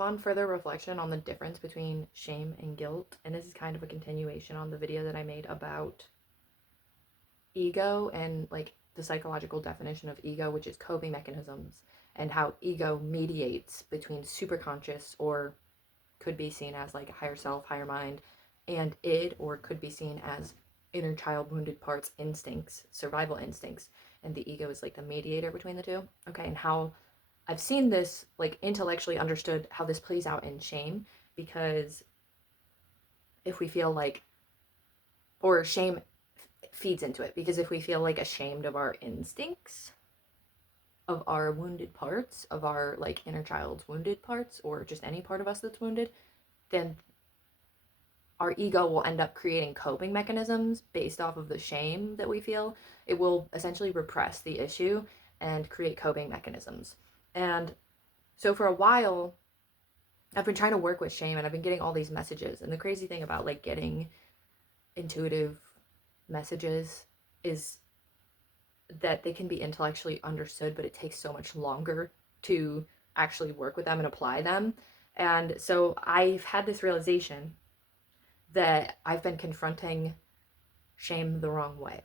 upon further reflection on the difference between shame and guilt, and this is kind of a continuation on the video that I made about ego and like the psychological definition of ego, which is coping mechanisms, and how ego mediates between superconscious, or could be seen as like a higher self, higher mind, and id, or could be seen as inner child wounded parts, instincts, survival instincts, and the ego is like the mediator between the two. Okay, and how I've seen this like intellectually understood how this plays out in shame, because if we feel like, or shame feeds into it, because if we feel like ashamed of our instincts, of our wounded parts, of our like inner child's wounded parts, or just any part of us that's wounded, then our ego will end up creating coping mechanisms based off of the shame that we feel. It will essentially repress the issue and create coping mechanisms. And so for a while, I've been trying to work with shame, and I've been getting all these messages. And the crazy thing about like getting intuitive messages is that they can be intellectually understood, but it takes so much longer to actually work with them and apply them. And so I've had this realization that I've been confronting shame the wrong way.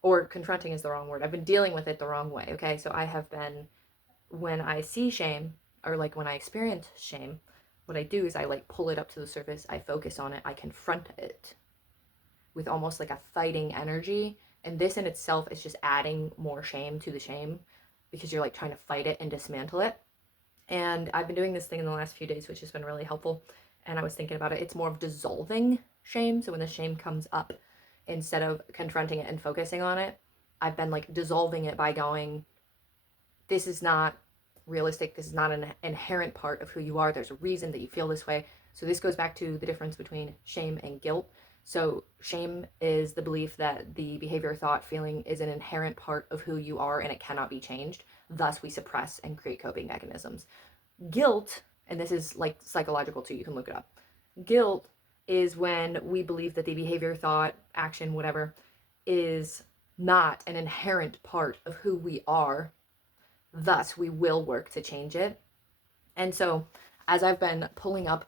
Or confronting is the wrong word. I've been dealing with it the wrong way, okay? So I have been, when I see shame, or like when I experience shame, what I do is I like pull it up to the surface, I focus on it, I confront it with almost like a fighting energy. And this in itself is just adding more shame to the shame, because you're like trying to fight it and dismantle it. And I've been doing this thing in the last few days, which has been really helpful. And I was thinking about it. It's more of dissolving shame. So when the shame comes up, instead of confronting it and focusing on it, I've been like dissolving it by going, this is not realistic. This is not an inherent part of who you are. There's a reason that you feel this way. So this goes back to the difference between shame and guilt. So shame is the belief that the behavior, thought, feeling is an inherent part of who you are and it cannot be changed. Thus, we suppress and create coping mechanisms. Guilt, and this is like psychological too, you can look it up. Guilt is when we believe that the behavior, thought, action, whatever, is not an inherent part of who we are. Thus, we will work to change it. And so, as I've been pulling up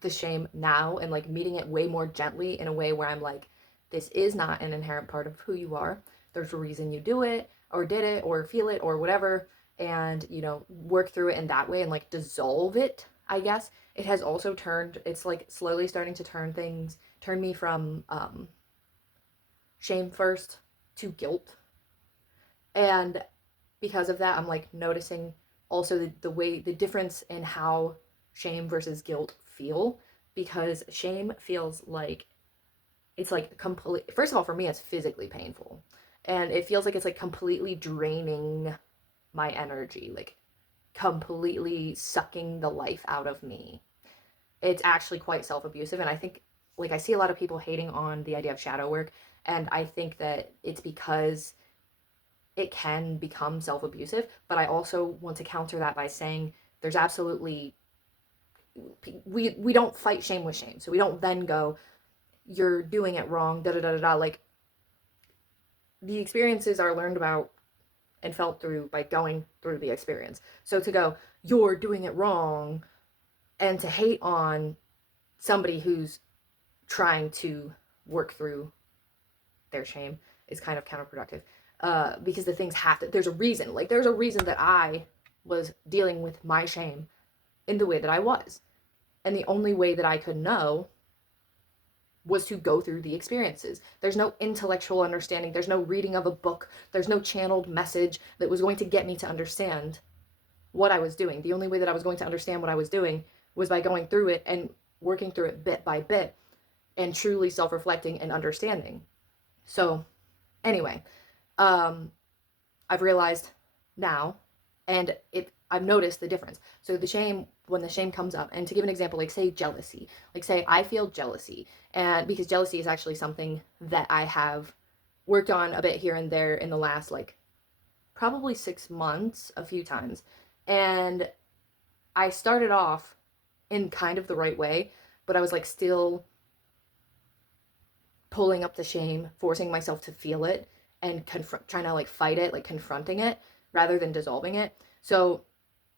the shame now and like meeting it way more gently, in a way where I'm like, this is not an inherent part of who you are. There's a reason you do it, or did it, or feel it, or whatever. And, you know, work through it in that way and like dissolve it, I guess. It has also turned, it's like slowly starting to turn me from shame first to guilt. And because of that, I'm like noticing also the way, the difference in how shame versus guilt feel, because shame feels like it's like complete, first of all, for me, it's physically painful, and it feels like it's like completely draining my energy, like completely sucking the life out of me. It's actually quite self-abusive, and I think, like, I see a lot of people hating on the idea of shadow work, and I think that it's because it can become self-abusive. But I also want to counter that by saying there's absolutely, we don't fight shame with shame. So we don't then go, you're doing it wrong, da da da da da. Like, the experiences are learned about and felt through by going through the experience. So to go, you're doing it wrong, and to hate on somebody who's trying to work through their shame is kind of counterproductive. Because the things have to, there's a reason. Like, there's a reason that I was dealing with my shame in the way that I was. And the only way that I could know was to go through the experiences. There's no intellectual understanding. There's no reading of a book. There's no channeled message that was going to get me to understand what I was doing. The only way that I was going to understand what I was doing was by going through it and working through it bit by bit and truly self-reflecting and understanding. So anyway, I've realized now, and I've noticed the difference. So the shame, when the shame comes up, and to give an example, like say jealousy, like say I feel jealousy, and because jealousy is actually something that I have worked on a bit here and there in the last like probably 6 months, a few times. And I started off in kind of the right way, but I was like still pulling up the shame, forcing myself to feel it, and trying to like fight it, like confronting it rather than dissolving it. So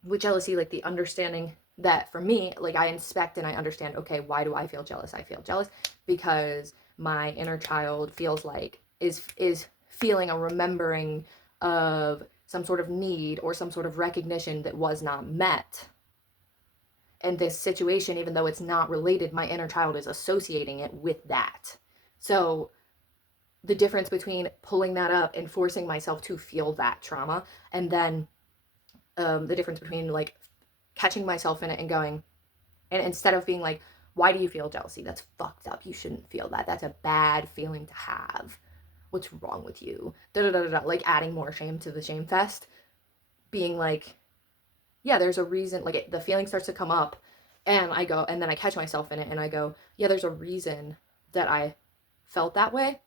with jealousy, like the understanding that for me, like I inspect and I understand, okay, why do I feel jealous? I feel jealous because my inner child feels like is feeling a remembering of some sort of need or some sort of recognition that was not met. And this situation, even though it's not related, my inner child is associating it with that. So the difference between pulling that up and forcing myself to feel that trauma, and then the difference between like catching myself in it and going, and instead of being like, why do you feel jealousy? That's fucked up. You shouldn't feel that. That's a bad feeling to have. What's wrong with you? Da da da da. Like adding more shame to the shame fest. Being like, yeah, there's a reason. Like the feeling starts to come up, and I go, and then I catch myself in it, and I go, yeah, there's a reason that I felt that way,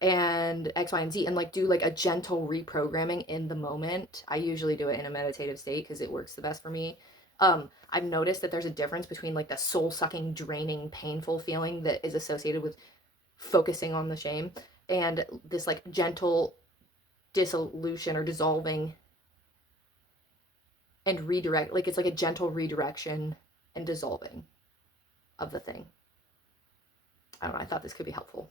and X, Y, and Z, and like do like a gentle reprogramming in the moment. I usually do it in a meditative state because it works the best for me. I've noticed that there's a difference between like the soul sucking, draining, painful feeling that is associated with focusing on the shame and this like gentle dissolution or dissolving and redirect. Like it's like a gentle redirection and dissolving of the thing. I don't know. I thought this could be helpful.